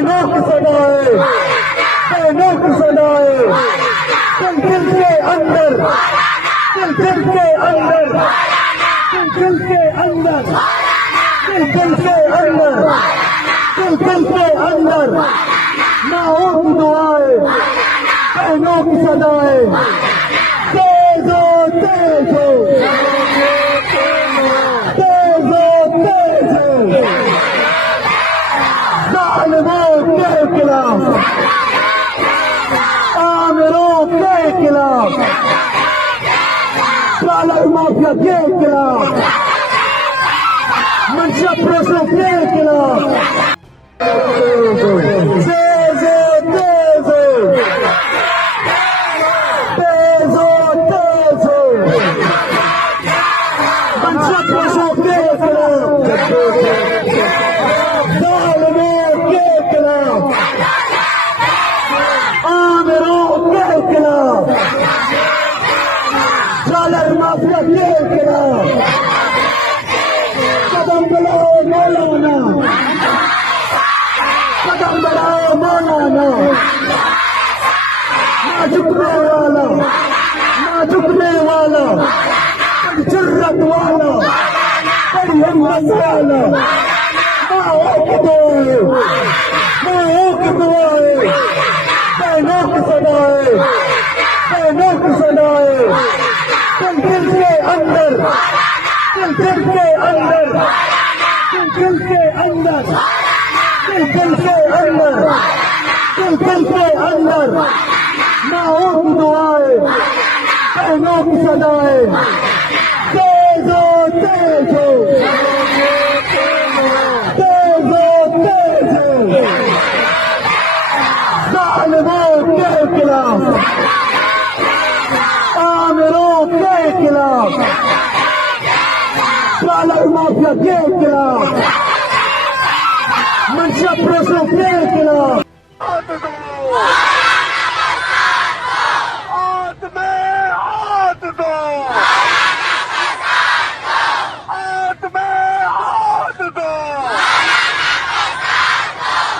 बहनों की सदाएं, बहनों की सदाएं, दिल के अंदर, दिल के अंदर, दिल के अंदर, दिल के अंदर, दिल के अंदर, माओं की दुआएं, बहनों की सदाएं, तेज हो, तेज हो, तेज हो, तेज हो, जालिमों के खिलाफ, आमिरों के खिलाफ, ट्रालर माफिया के खिलाफ, मंशा प्रोसों के खिलाफ, तेज हो, तेज हो, तेज हो, तेज हो, मंशा प्रोसों के खिलाफ, जालिमों के खिलाफ, आमिरों के खिलाफ, ट्रालर माफिया के खिलाफ, कदम बढ़ाओ मौलाना, कदम बढ़ाओ मौलाना, ना झुकने वाला, ना झुकने वाला, बड़ी जुर्रत वाला, बड़ी हिम्मत वाला, माओं की दुआएं, माओं की दुआएं, बहनों की सदाएं, बहनों की सदाएं, दिल के अंदर, दिल के अंदर, दिल के अंदर, दिल के अंदर, दिल के अंदर, माओं की दुआएं, बहनों की सदाएं, तेज हो, तेज हो, तेज हो, तेज हो, जालिमों के खिलाफ, आमिरों के खिलाफ, ट्रालर माफिया के खिलाफ, मंशा प्रोसों के खिलाफ, हाथ में हाथ दो, हाथ में हाथ दो,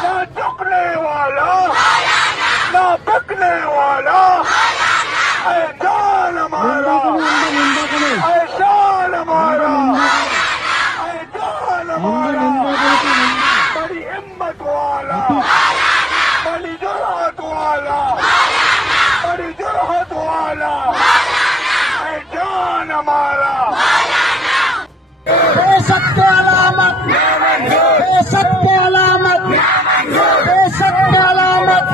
ना झुकने वाला, ना बिकने वाला, ऐ जान हमारा, ऐ शान हमारा, ऐ जान हमारा, बड़ी हिम्मत वाला, बड़ी जुर्रत वाला, बड़ी जुर्रत वाला, ऐ जान हमारा, बेशक के अलामत, बेशक के अलामत, बेशक के अलामत,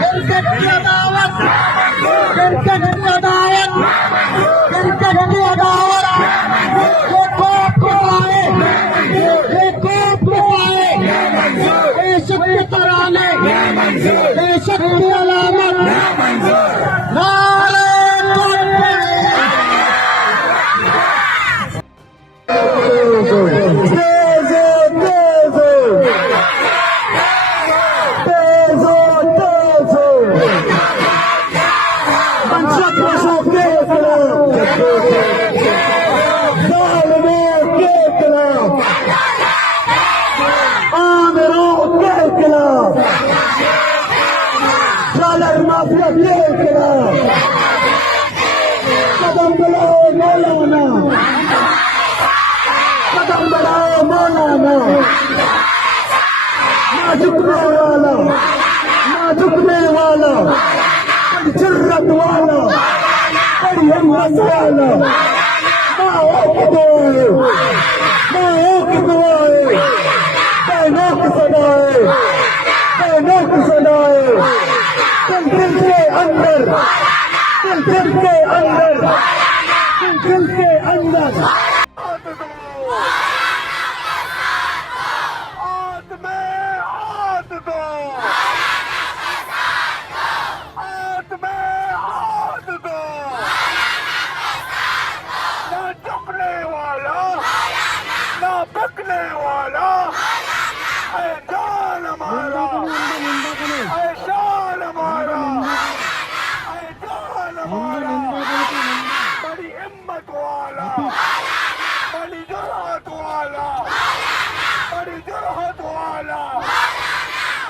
क्रिकेट की अदावत, क्रिकेट की अदावत, क्रिकेट की अदावत, देखो आपको आए, देखो आपको आए, बेशक के तराने, बेशक की अलामत, नारे माफिया के खिलाफ, कदम बढ़ाओ मौलाना, कदम बढ़ाओ मौलाना, ना झुकने वाला, ना झुकने वाला, बड़ी जुर्रत वाला, बड़ी हिम्मत वाला, माओं की दुआएं, माओं की दुआएं, बहनों की सदाएं, बहनों की सदाएं, दिल के अंदर, दिल के अंदर, दिल के अंदर, हाथ में हाथ दो, हाथ में हाथ दो, ना झुकने वाला, ना बिकने वाला, ऐ जान हमारा, ऐ शान हमारा, ऐ जान हमारा, बड़ी हिम्मत वाला, बड़ी जुर्रत वाला, बड़ी जुर्रत वाला, ऐ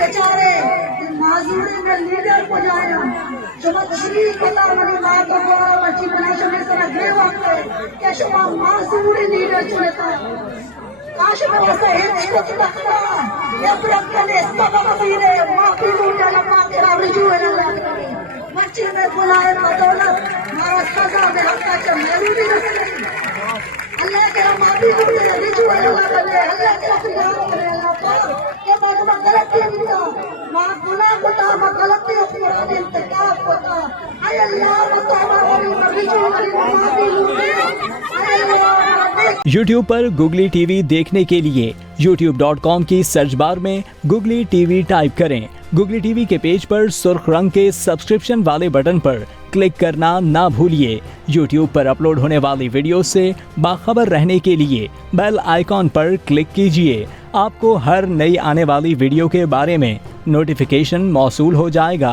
बेचारे माजूरी में लीडर को जाया जो मछली पता मेरी माँ को बोला मछली बनाई जो मेरे तरह गए वक्त कैसे माँ माजूरी लीडर चुनता काश में वैसा हिच लगता ये प्रज्ञा ने सब महीने माफी लीडर अपना तेरा रिजू है ना मछली में बुलाए बदौलत हमारा सजा में हल्का चल मेरी भी अल्लाह के माफी लीडर रिजू है ना अल्लाह के प्यार करे अल्लाह पाक गलती माँ गुनाह होता माँ गलती अपनी इंतकाब होता अरे अल्लाह YouTube पर Googly TV देखने के लिए youtube.com की सर्च बार में Googly TV टाइप करें। Googly TV के पेज पर सुर्ख रंग के सब्सक्रिप्शन वाले बटन पर क्लिक करना ना भूलिए। YouTube पर अपलोड होने वाली वीडियो से बाखबर रहने के लिए बेल आइकॉन पर क्लिक कीजिए। आपको हर नई आने वाली वीडियो के बारे में नोटिफिकेशन मौसूल हो जाएगा।